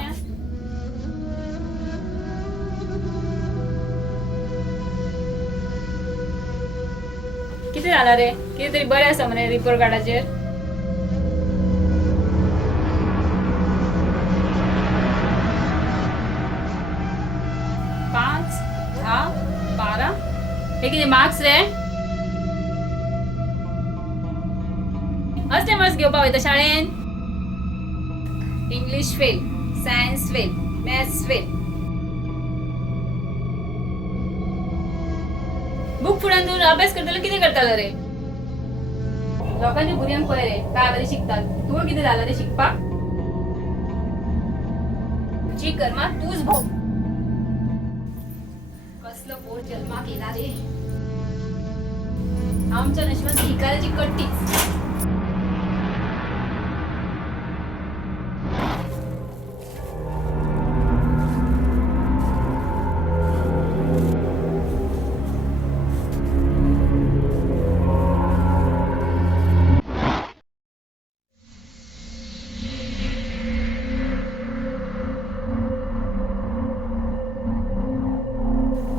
पळया. किती झाला रे? किती तरी बरे आसा म्हणे रिपोर्ट कार्डाचेर. 5, 10, 12. हे किती मार्क्स रे? असले मार्क्स घेवपा वयता शाळेन? English fail, science fail, maths fail. Book फुड्यान दवरून अभ्यास करतालो किती करतालो रे? लोकांच्या भुरग्यांक पळय रे काय बरे शिकतात. तुका किती झालं रे शिकपाक? जी कर्मा तूच भाऊ. कसलं पोट जन्माक येणार रे. आमच्या नशिबात भिकाऱ्याची कट्टीच.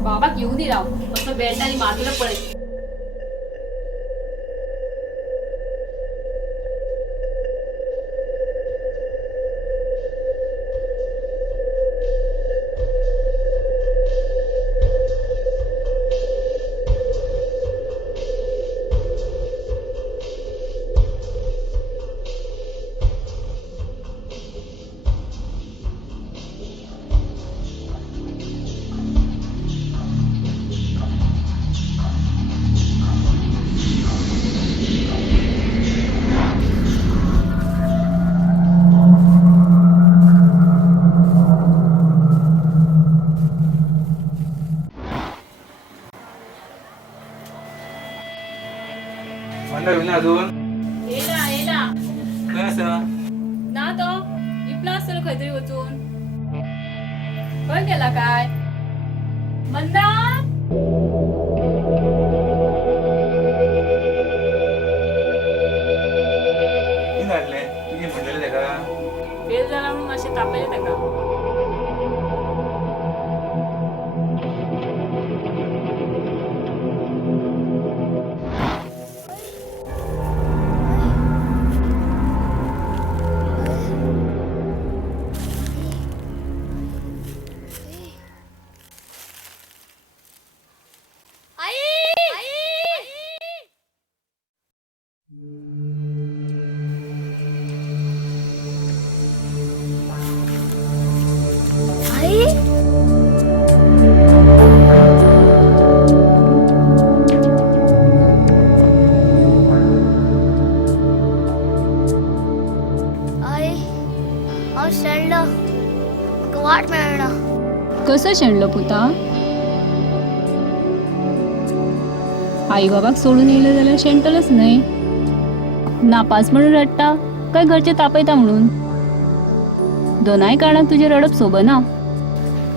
बाबाक येऊ दे राव. असं बेल्टाने मारलं पळत. अजून येला काय असं ना तो इपला असतो खैतरी वचून. खंय गेला काय? मंदा किती झाले तुझे म्हणलेले का फेल झाला म्हणून मातशें तापयले ताका. कसं शेणलं पुता? आई बाबाक सोडून येयलं जाल्यार शेणटलंच न्हय. नापास म्हणून रडटा काय घरचे तापयता म्हणून? दोनाय कारणाक तुजें रडप सोबना.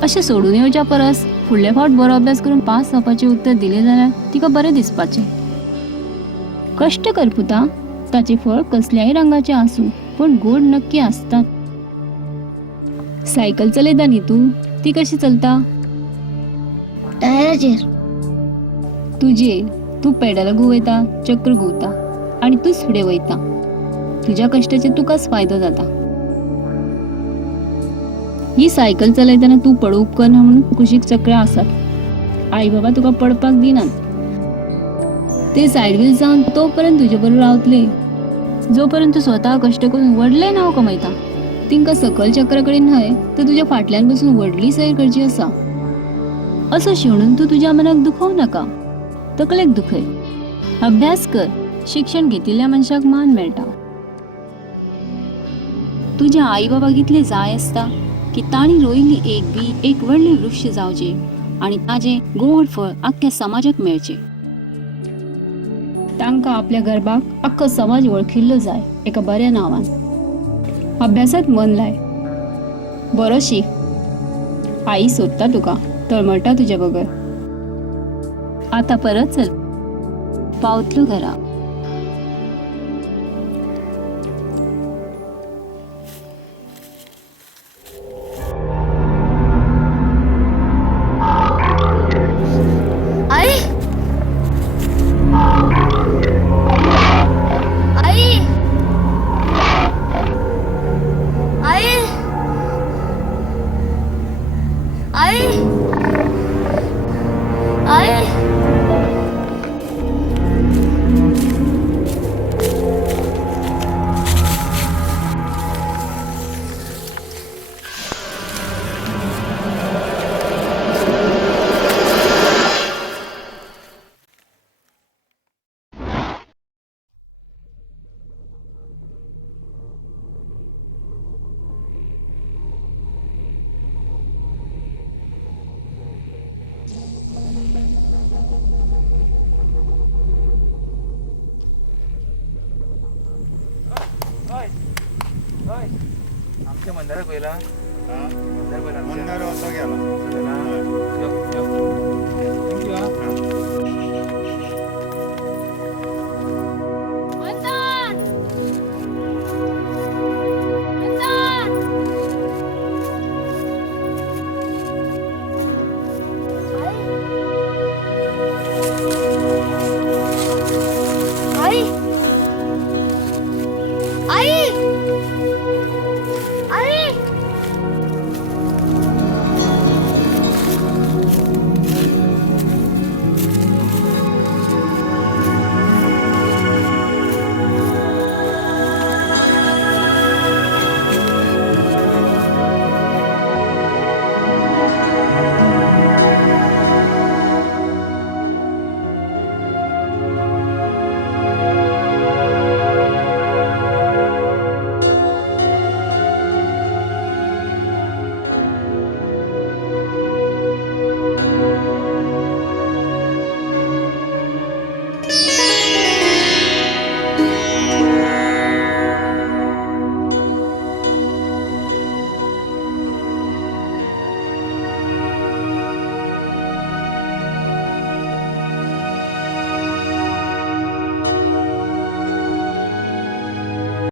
अशें सोडून येवच्या परस फुडले फावट बरो अभ्यास करून पास जावपाचें उत्तर दिलें जाल्यार तिका बरें दिसपाचें. कश्ट कर पुता. ताचें फळ कसल्याय रंगाचें आसूं पण गोड नक्की आसतात. सायकल चलयता न्ही तूं? ती कशी चलता? टायराचेर. तुजेर. तू पेडल घुंवयता, चक्र घुंवता आनी तूच फुडें वयता. तुज्या कश्टाचे तुकाच फायदो जाता. ही सायकल चलयतना तू पडूं उपकरना म्हणून कुशीक चक्रां आसात. आई बाबा तुका पडपाक दिनात. ते सायड व्हील जावन तो पर्यंत तुजे बरोबर रावतले जो पर्यंत तू स्वता कश्ट करून व्हडलें नांव कमयता. तिंका सकल चक्रा कडेन न्हय तर तुज्या फाटल्यान बसून व्हडली सैर करची आसा. असं शेणून तू तुज्या मनाक दुखोव नाका. तकलेक दुखय. अभ्यास कर. शिक्षण घेतिल्ल्या मनशाक मान मेळटा. तुज्या आई बाबाक इतले जाय आसता की तांणी रोयिल्ली एक बी एक व्हडलें वृक्ष जावचे आनी ताजें गोड फळ आख्ख्या समाजाक मेळचें. तांकां आपल्या गर्भाक आख्खो समाज वळखिल्लो जाय एका बऱ्या नांवान. अभ्यासात मन लाय. बरो शीक. आई सोदता तुका. तळमळटा तुज्या बगर. आता परत चल. पावतलो घरा. आई आई आमच्या मंदिरात पहिला मंदिर पहिला मंदार वाजता गेला थँक्यू